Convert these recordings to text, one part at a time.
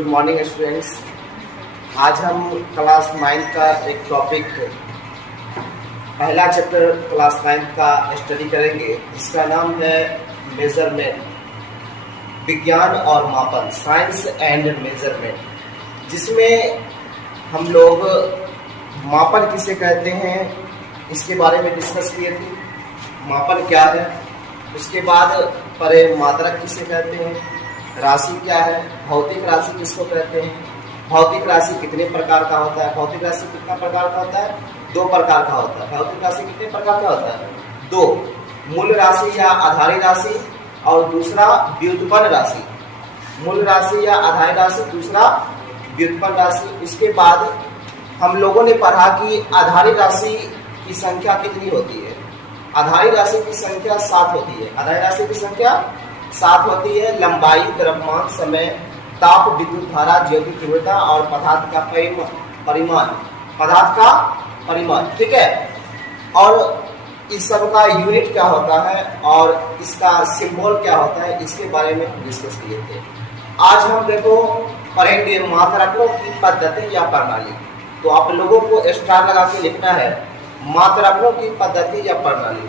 Good morning students. आज हम class 9 का एक टॉपिक, पहला चैप्टर क्लास 9 का स्टडी करेंगे जिसका नाम है मेजरमेंट, विज्ञान और मापन, साइंस एंड मेजरमेंट, जिसमें हम लोग मापन किसे कहते हैं इसके बारे में डिस्कस किए थे। मापन क्या है, उसके बाद परे मात्रक किसे कहते हैं, राशि क्या है, भौतिक राशि किसको कहते हैं, भौतिक राशि कितने प्रकार का होता है, भौतिक राशि कितना प्रकार का होता है, 2 प्रकार का होता है। भौतिक राशि कितने प्रकार का होता है, 2, मूल राशि या आधारी राशि और दूसरा व्युत्पन्न राशि। मूल राशि या आधारी राशि, दूसरा व्युत्पन्न राशि। उसके बाद हम लोगों ने पढ़ा कि आधारी राशि की संख्या कितनी होती है। आधारी राशि की संख्या 7 होती है। आधारी राशि की संख्या 7 होती है। लंबाई, द्रव्यमान, समय, ताप, विद्युत धारा, ज्योति तीव्रता और पदार्थ का परिमाण, ठीक है। और इस सब का यूनिट क्या होता है और इसका सिंबल क्या होता है, इसके बारे में डिस्कस किए थे। आज हम देखो पढ़ेंगे मात्रकों की पद्धति या प्रणाली। तो आप लोगों को स्टार लगा के लिखना है मात्रकों की पद्धति या प्रणाली।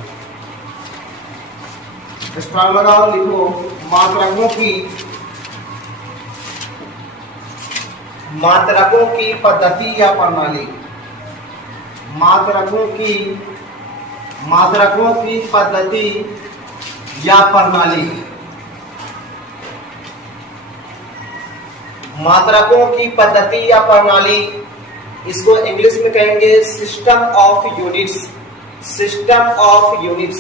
स्टार लगाओ, लिखो मात्रकों की पद्धति या प्रणाली। मात्रकों की पद्धति या प्रणाली। मात्रकों की पद्धति या प्रणाली, इसको इंग्लिश में कहेंगे system of units. System of units,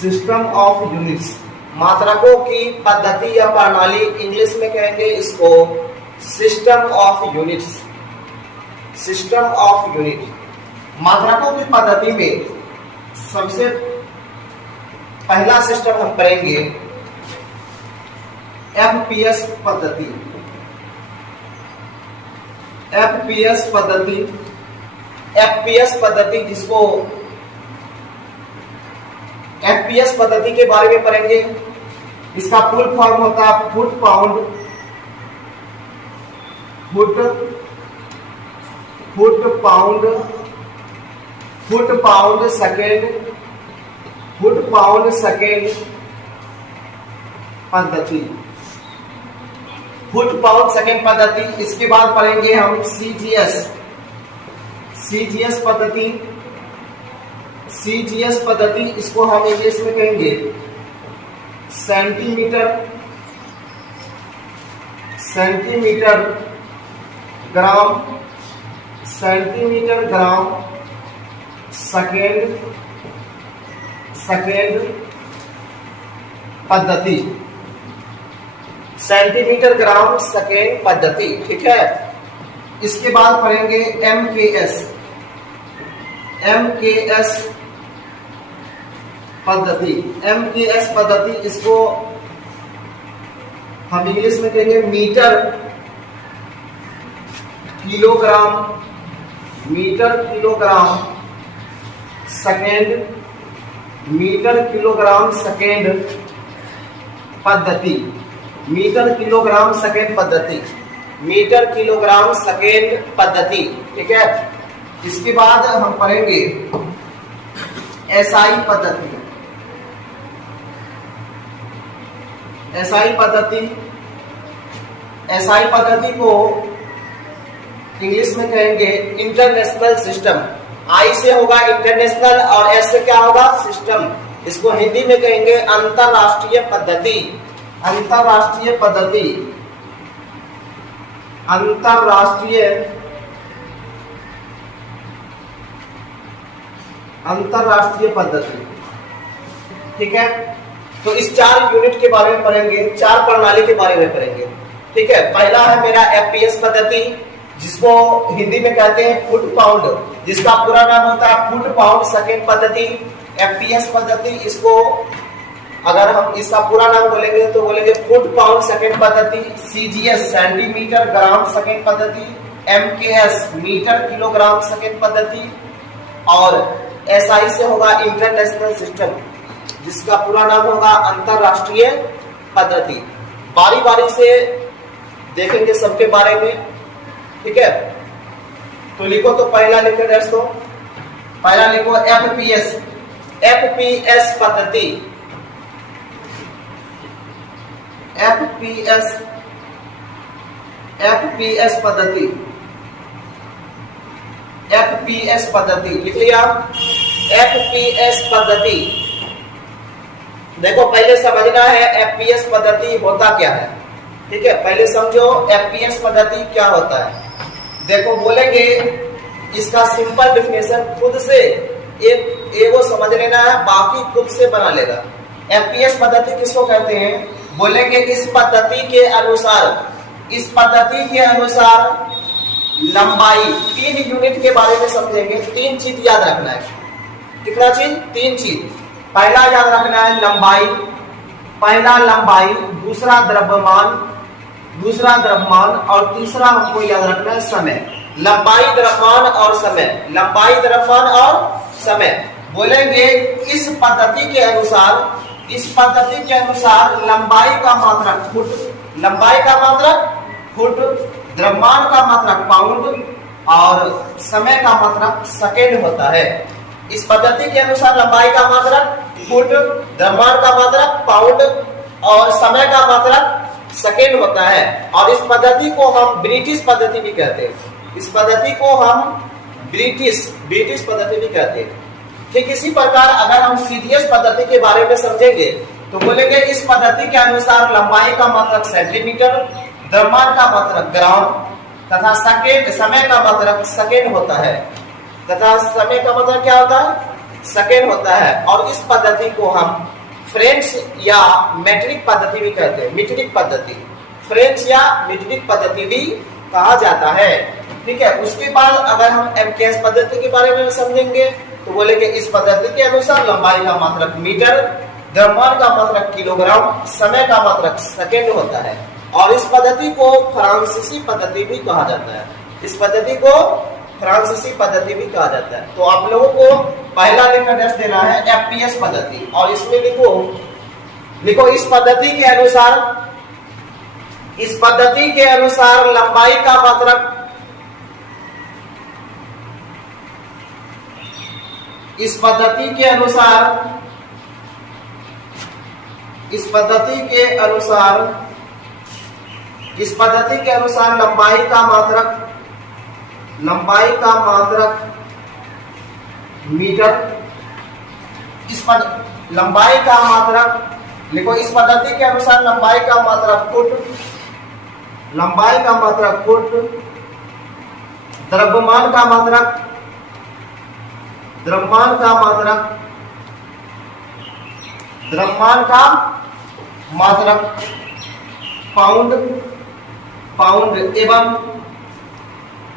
system of units. मात्रकों की पद्धति या प्रणाली, इंग्लिश में कहेंगे इसको system of units. System of unit. मात्रकों की पद्धति में सबसे पहला सिस्टम हम पढ़ेंगे एफपीएस पद्धति। एफपीएस पद्धति, एफपीएस पद्धति जिसको एफपीएस पद्धति के बारे में पढ़ेंगे। इसका फुल फॉर्म होता है फुट पाउंड सेकेंड पद्धति। फुट पाउंड सेकेंड पद्धति। इसके बाद पढ़ेंगे हम सीजीएस पद्धति। सीजीएस पद्धति, इसको हम इंग्लिश में कहेंगे सेंटीमीटर ग्राम सेकेंड पद्धति। सेंटीमीटर ग्राम सेकेंड पद्धति, ठीक है। इसके बाद पढ़ेंगे एमकेएस पद्धति। एमकेएस पद्धति, इसको हम इंग्लिश में कहेंगे मीटर किलोग्राम सेकेंड पद्धति। मीटर किलोग्राम सेकेंड पद्धति, ठीक है। इसके बाद हम पढ़ेंगे एसआई पद्धति। एसआई पद्धति को इंग्लिश में कहेंगे इंटरनेशनल सिस्टम। आई से होगा इंटरनेशनल और एस से क्या होगा, सिस्टम। इसको हिंदी में कहेंगे अंतरराष्ट्रीय पद्धति। अंतरराष्ट्रीय पद्धति, ठीक है। तो इस 4 यूनिट के बारे में पढ़ेंगे, 4 प्रणाली के बारे में पढ़ेंगे, ठीक है। पहला है मेरा एफपीएस पद्धति, जिसको हिंदी में कहते हैं फुट पाउंड, जिसका पूरा नाम होता है फुट पाउंड सेकेंड पद्धति। एफपीएस पद्धति, इसको अगर हम इसका पूरा नाम बोलेंगे तो बोलेंगे फुट पाउंड सेकेंड पद्धति। सीजीएस सेंटीमीटर ग्राम सेकेंड पद्धति। एमकेएस मीटर किलोग्राम सेकेंड पद्धति। और SI से होगा इंटरनेशनल सिस्टम, जिसका पूरा नाम होगा अंतरराष्ट्रीय पद्धति। बारी बारी से देखेंगे सबके बारे में, ठीक है। तो लिखो, तो पहला लिखो दोस्तों, पहला लिखो एफपीएस पद्धति। एफपीएस पद्धति लिख लिया। एफपीएस पद्धति, देखो पहले समझना है एफपीएस पद्धति होता क्या है, ठीक है। पहले समझो एफपीएस पद्धति क्या होता है। देखो बोलेंगे इसका सिंपल डेफिनेशन खुद से एक वो समझ लेना है, बाकी खुद से बना लेगा। एफपीएस पद्धति किसको कहते हैं, बोलेंगे इस पद्धति के अनुसार लंबाई, 3 यूनिट के बारे में समझेंगे। 3 चीज याद रखना है। कितना चीज? 3 चीज। पहला याद रखना है लंबाई, दूसरा द्रव्यमान और तीसरा हमको याद रखना है समय। लंबाई, द्रव्यमान और समय। बोलेंगे इस पद्धति के अनुसार लंबाई का मात्रक फुट, द्रव्यमान का मात्रक पाउंड और समय का मात्रक सेकेंड होता है। इस पद्धति के अनुसार लंबाई का मात्रक फुट, द्रव्यमान का मात्रक पाउंड और समय का मात्रक सेकेंड होता है। और इस पद्धति को हम ब्रिटिश पद्धति भी कहते हैं। इस पद्धति को हम ब्रिटिश पद्धति भी कहते हैं। ठीक इसी प्रकार अगर हम सीडीएस पद्धति के बारे में समझेंगे तो बोलेंगे इस पद्धति के अनुसार लंबाई का मात्रक सेंटीमीटर, द्रव्यमान का मात्रक ग्राम तथा समय का मात्रक सेकेंड होता है। तथा समय का मतलब क्या होता है? सेकेंड होता है। और इस पद्धति को हम फ्रेंच या मीट्रिक पद्धति भी कहते हैं। मीट्रिक पद्धति, फ्रेंच या मीट्रिक पद्धति भी कहा जाता है। ठीक है। उसके बाद अगर हम एमकेएस पद्धति के बारे में समझेंगे तो बोलेंगे इस पद्धति के अनुसार लंबाई का मात्रक मीटर, द्रव्यमान का मात्रक किलोग्राम, समय का मात्रक सेकेंड होता है। और इस पद्धति को फ्रांसीसी पद्धति भी कहा जाता है। इस पद्धति को फ्रांसीसी पद्धति भी कहा जाता है। तो आप लोगों को पहला रेफरेंस देना है एफपीएस पद्धति और इसमें लिखो इस पद्धति के अनुसार लंबाई का मात्रक, इस पद्धति के अनुसार लंबाई का मात्रक मीटर, लंबाई का मात्रक लिखो। इस पद्धति के अनुसार लंबाई का मात्रक फुट, द्रव्यमान का मात्रक पाउंड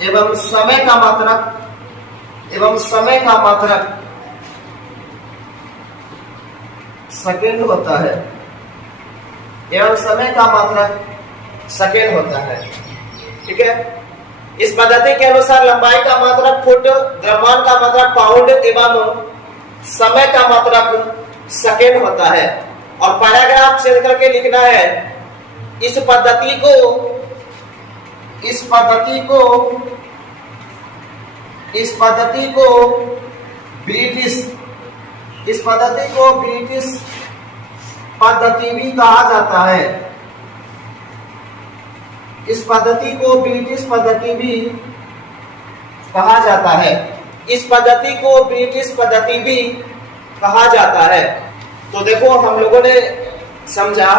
एवं समय का मात्रक सेकेंड होता है। ठीक है। इस पद्धति के अनुसार लंबाई का मात्रक फुट, द्रव्यमान का मात्रक पाउंड एवं समय का मात्रक सेकेंड होता है। और पैराग्राफ चेंज करके लिखना है इस पद्धति को ब्रिटिश पद्धति भी कहा जाता है। इस पद्धति को ब्रिटिश पद्धति भी कहा जाता है। तो देखो हम लोगों ने समझा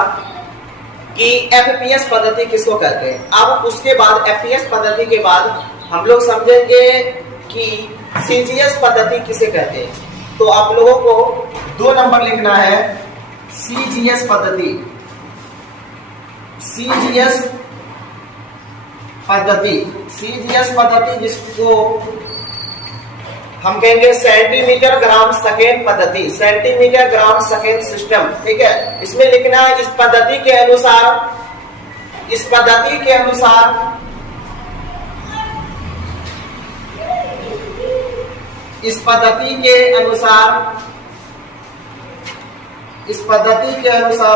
कि एफपीएस पद्धति किसको कहते हैं। अब उसके बाद एफपीएस पद्धति के बाद हम लोग समझेंगे कि सीजीएस पद्धति किसे कहते हैं। तो आप लोगों को 2 नंबर लिखना है सीजीएस पद्धति। सीजीएस पद्धति जिसको हम कहेंगे सेंटीमीटर ग्राम सेकेंड पद्धति, सेंटीमीटर ग्राम सेकेंड सिस्टम। ठीक है। इसमें लिखना है इस पद्धति के अनुसार इस पद्धति के अनुसार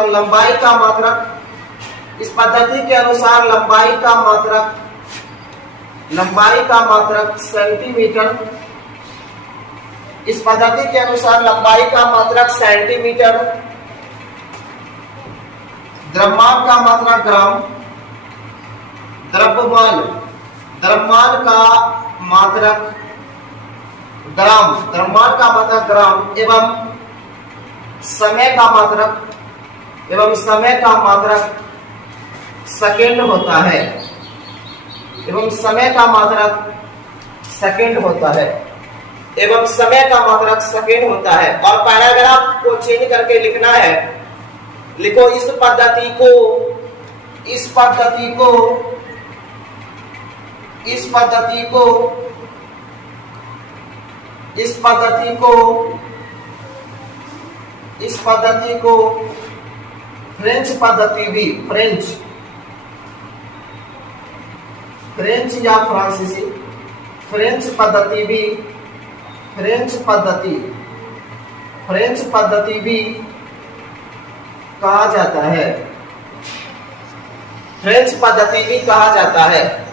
लंबाई का मात्रक सेंटीमीटर। इस पद्धति के अनुसार लंबाई का मात्रक सेंटीमीटर, द्रव्यमान का मात्रक ग्राम, द्रव्यमान का मात्रक ग्राम एवं समय का मात्रक सेकंड होता है। और पैराग्राफ को चेंज करके लिखना है। लिखो इस पद्धति को फ्रेंच पद्धति भी, फ्रेंच या फ्रांसीसी, फ्रेंच पद्धति भी कहा जाता है।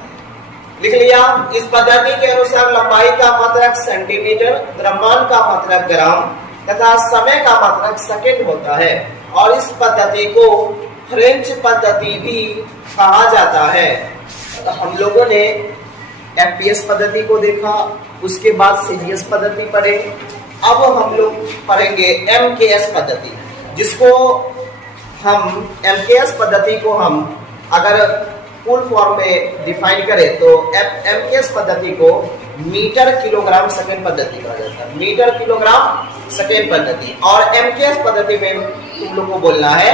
लिख लिया। इस पद्धति के अनुसार लंबाई का मात्रक सेंटीमीटर, द्रव्यमान का मात्रक ग्राम तथा समय का मात्रक सेकंड होता है। और इस पद्धति को फ्रेंच पद्धति भी कहा जाता है। हम लोगों ने एफपीएस पद्धति को देखा, उसके बाद सीजीएस पद्धति पढ़े। अब हम लोग पढ़ेंगे एमकेएस पद्धति, जिसको हम एमकेएस पद्धति को हम अगर फुल फॉर्म में डिफाइन करें तो एमकेएस पद्धति को मीटर किलोग्राम सेकंड पद्धति कहा जाता है। मीटर किलोग्राम सेकंड पद्धति। और एमकेएस पद्धति में तुम लोग को बोलना है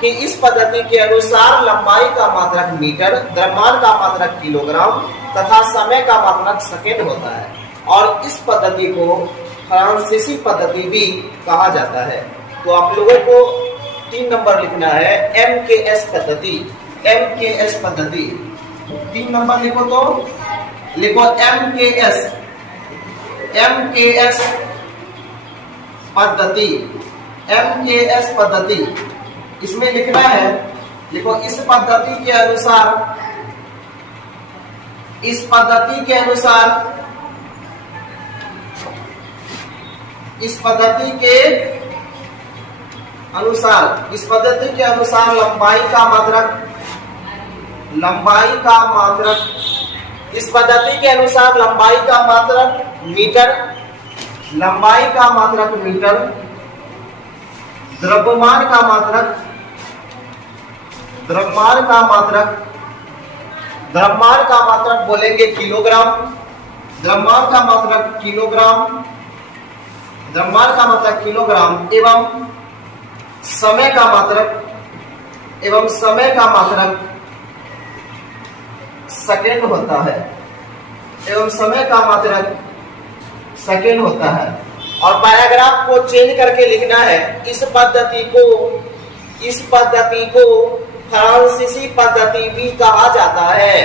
कि इस पद्धति के अनुसार लंबाई का मात्रक मीटर, द्रव्यमान का मात्रक किलोग्राम तथा समय का मात्रक सेकंड होता है। और इस पद्धति को फ्रांसीसी पद्धति भी कहा जाता है। तो आप लोगों को 3 नंबर लिखना है एमकेएस पद्धति। 3 नंबर लिखो तो लिखो एमकेएस पद्धति। इसमें लिखना है, लिखो इस पद्धति के अनुसार लंबाई का मात्रक मीटर, द्रव्यमान का मात्रक बोलेंगे किलोग्राम, द्रव्यमान का मात्रक किलोग्राम एवं समय का मात्रक सेकंड होता है। और पैराग्राफ को चेंज करके लिखना है। इस पद्धति को फ्रांसीसी पद्धति भी कहा जाता है।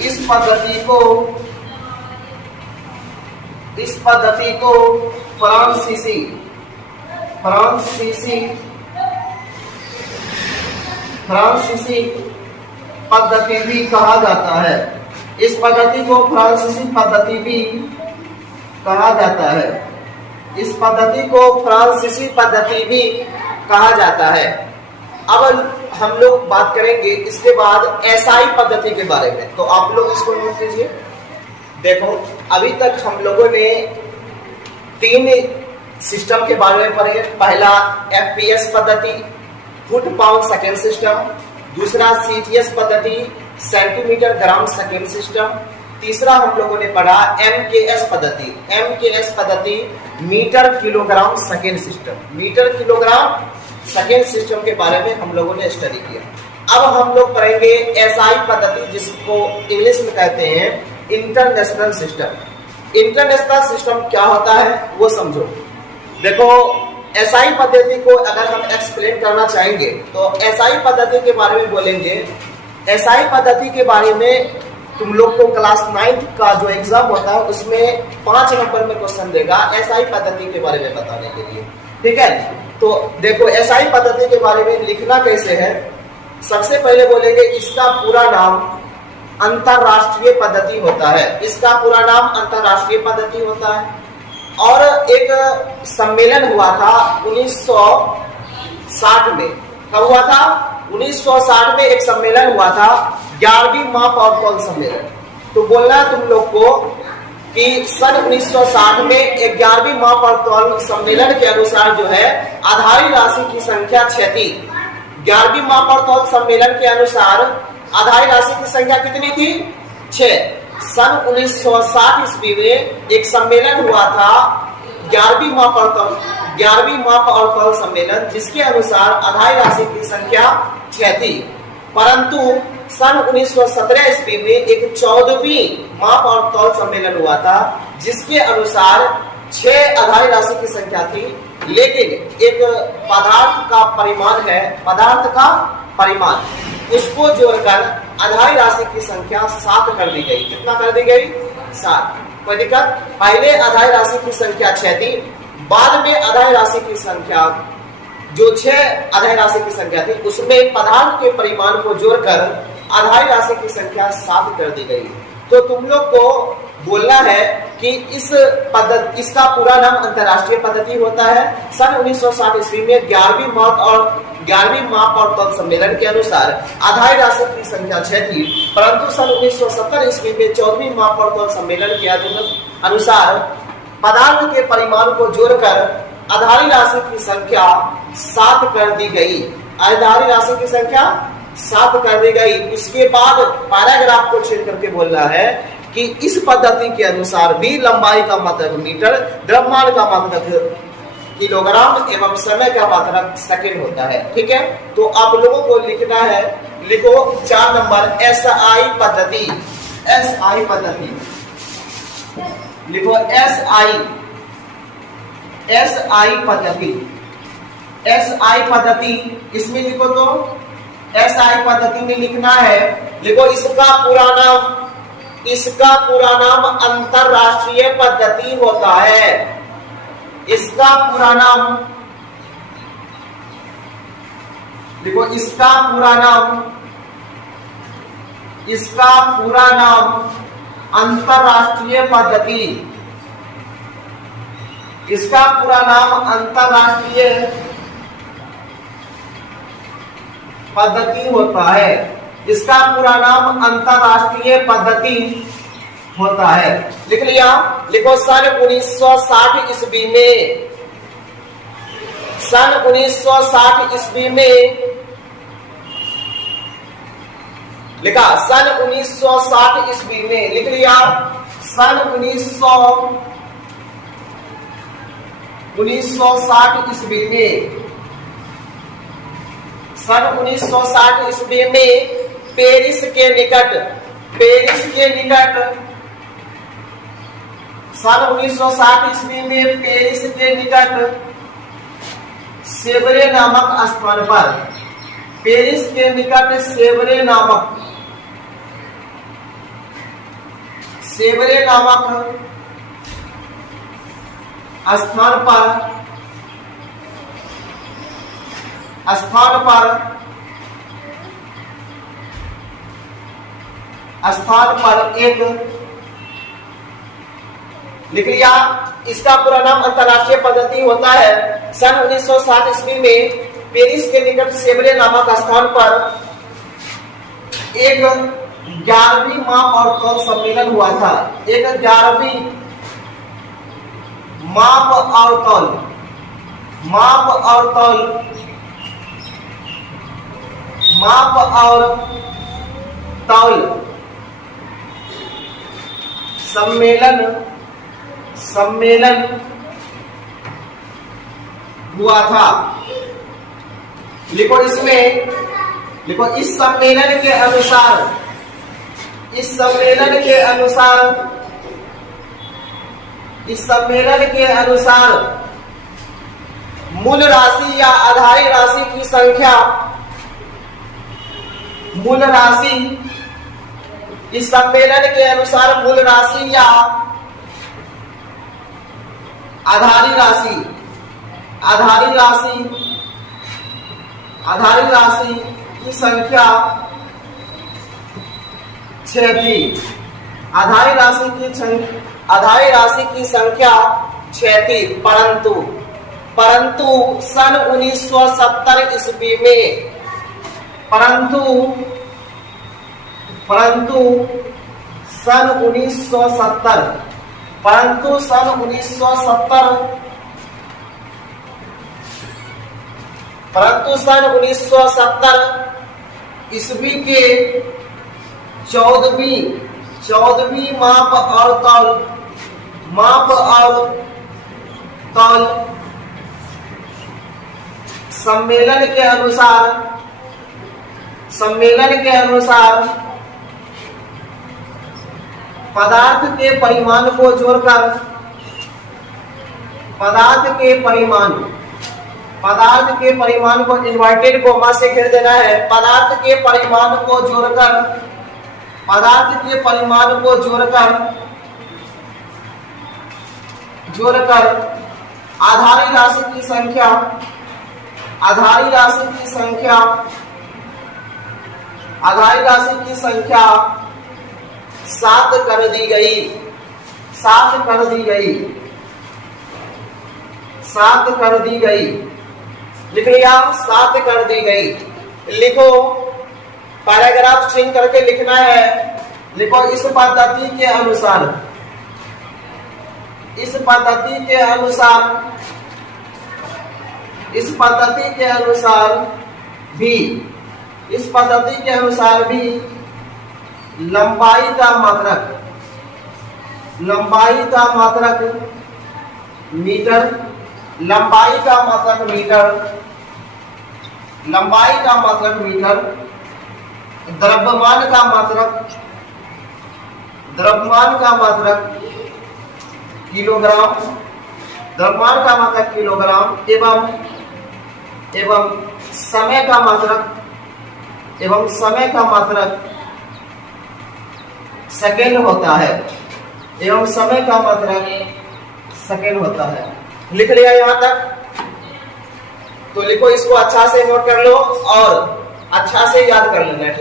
इस पद्धति को फ्रांसीसी पद्धति भी कहा जाता है। इस पद्धति को फ्रांसीसी पद्धति भी कहा जाता है। अब हम लोग बात करेंगे इसके बाद एसआई पद्धति के बारे में। तो आप लोग इसको नोट कीजिए। देखो, अभी तक हम लोगों ने 3 सिस्टम के बारे में पढ़े। पहला एफपीएस पद्धति, फुट पाउंड सेकेंड सिस्टम। दूसरा सीजीएस पद्धति, सेंटीमीटर ग्राम सेकेंड सिस्टम। तीसरा हम लोगों ने पढ़ा एमकेएस पद्धति, मीटर किलोग्राम सेकेंड सिस्टम के बारे में हम लोगों ने स्टडी किया। अब हम लोग पढ़ेंगे एसआई पद्धति, जिसको इंग्लिश में कहते हैं इंटरनेशनल सिस्टम। क्या होता है वो समझो। देखो, एसआई पद्धति को अगर हम एक्सप्लेन करना चाहेंगे तो एसआई पद्धति के बारे में बोलेंगे। एसआई पद्धति के बारे में तुम लोग को क्लास 9th का जो एग्जाम होता है उसमें 5 नंबर में क्वेश्चन देगा एसआई पद्धति के बारे में बताने के लिए। ठीक है, तो देखो एसआई पद्धति के बारे में लिखना कैसे है। सबसे पहले बोलेंगे इसका पूरा नाम अंतरराष्ट्रीय पद्धति होता है। इसका पूरा नाम अंतरराष्ट्रीय पद्धति होता है। और एक सम्मेलन हुआ था 1960 में। कब हुआ था? 1960 में एक सम्मेलन हुआ था, 11वीं महापौरतौल सम्मेलन। तो बोलना तुम लोग को कि सन 1960 में 11वीं महापौरतौल सम्मेलन के अनुसार जो है आधारी राशि की संख्या 6 थी। 11वीं महापौरतौल सम्मेलन के अनुसार आधारी राशि की संख्या कितनी थी? 6। सन 1960 ईस्वी में एक सम्मेलन हुआ था 11वीं महापौरतौल सम्मेलन, जिसके अनुसार आधारी राशि की संख्या 6 थी। परंतु सन 1917 ईस्वी में एक 14वीं महापौरतौल सम्मेलन हुआ था, जिसके अनुसार 6 आधारी राशि की संख्या थी। लेकिन एक पदार्थ का परिमाण है, पदार्थ का परिमाण, उसको जोड़कर आधारी राशि की संख्या 7 कर दी गई। कितना कर दी गई? 7। कोई दिक्कत? पहले आधारी राशि की संख्या 6 थी, बाद में आधारी राशि की संख्या जो 6 आधारी राशि की संख्या थी उसमें पदार्थ के परिमाण को जोड़कर आधारी राशि की संख्या 7 कर दी गई। तो तुम लोग को बोलना है कि इसका पूरा नाम अंतरराष्ट्रीय पद्धति होता है। सन 1960 ईस्वी में 11वीं महापौरतौल सम्मेलन के अनुसार आधारी राशि की संख्या 6 थी, परंतु सन 1970 ईस्वी में 14वीं महापौरतौल सम्मेलन के अनुसार पदार्थ के परिमाण को जोड़कर आधारी राशि की संख्या 7 कर दी गई। आधारी राशि की संख्या 7 कर दी गई। उसके बाद पैराग्राफ को छेद करके बोलना है कि इस पद्धति के अनुसार भी लंबाई का मात्रक मीटर, द्रव्यमान का मात्रक किलोग्राम एवं समय का मात्रक सेकंड होता है। ठीक है, तो आप लोगों को लिखना है, लिखो 4 नंबर एसआई पद्धति। एसआई पद्धति लिखो, एसआई पद्धति। एसआई पद्धति इसमें लिखो, तो एसआई पद्धति में लिखना है, लिखो इसका पूरा नाम अंतरराष्ट्रीय पद्धति होता है। इसका पूरा नाम देखो, इसका पूरा नाम अंतरराष्ट्रीय पद्धति। इसका पूरा नाम अंतरराष्ट्रीय पद्धति होता है। इसका पूरा नाम अंतरराष्ट्रीय पद्धति होता है। लिख लिया? लिखो सन 1960 ईस्वी में, सन 1960 ईस्वी में लिखा, सन 1960 ईस्वी में लिख लिया। सन 1960 ईस्वी में, सन 1960 ईस्वी में पेरिस के निकट सन 1960 ईस्वी में पेरिस के निकट सेवरे नामक स्थान पर, पेरिस के निकट सेवरे नामक स्थान पर एक लिख लिया। इसका पूरा नाम अंतरराष्ट्रीय पद्धति होता है। सन 1960 ईस्वी में पेरिस के निकट सेवरे नामक स्थान पर एक 11वीं महापौरतौल सम्मेलन हुआ था। एक 11वीं महापौरतौल सम्मेलन हुआ था। लिखो इसमें, लिखो इस सम्मेलन के अनुसार मूल राशि या आधारी राशि की संख्या, मूल राशि इस सम्मेलन के अनुसार मूल राशि या आधारी राशि की संख्या 6 थी। आधारी राशि की संख्या 6 थी, परंतु सन 1970 ईस्वी में परंतु सन 1970 ईस्वी के 14वीं माप और तौल सम्मेलन के अनुसार पदार्थ के परिमाण को जोड़कर पदार्थ के परिमाण को इन्वर्टेड कोमा से घेर देना है। पदार्थ के परिमाण को जोड़कर आधारी राशि की संख्या 7 कर दी गई। लिख लिया, 7 कर दी गई। लिखो, पैराग्राफ चेंज करके लिखना है। लिखो, इस पद्धति के अनुसार भी लंबाई का मात्रक मीटर, द्रव्यमान का मात्रक किलोग्राम एवं समय का मात्रक सेकेंड होता है। लिख लिया यहाँ तक? तो लिखो, इसको अच्छा से नोट कर लो और अच्छा से याद कर लेना।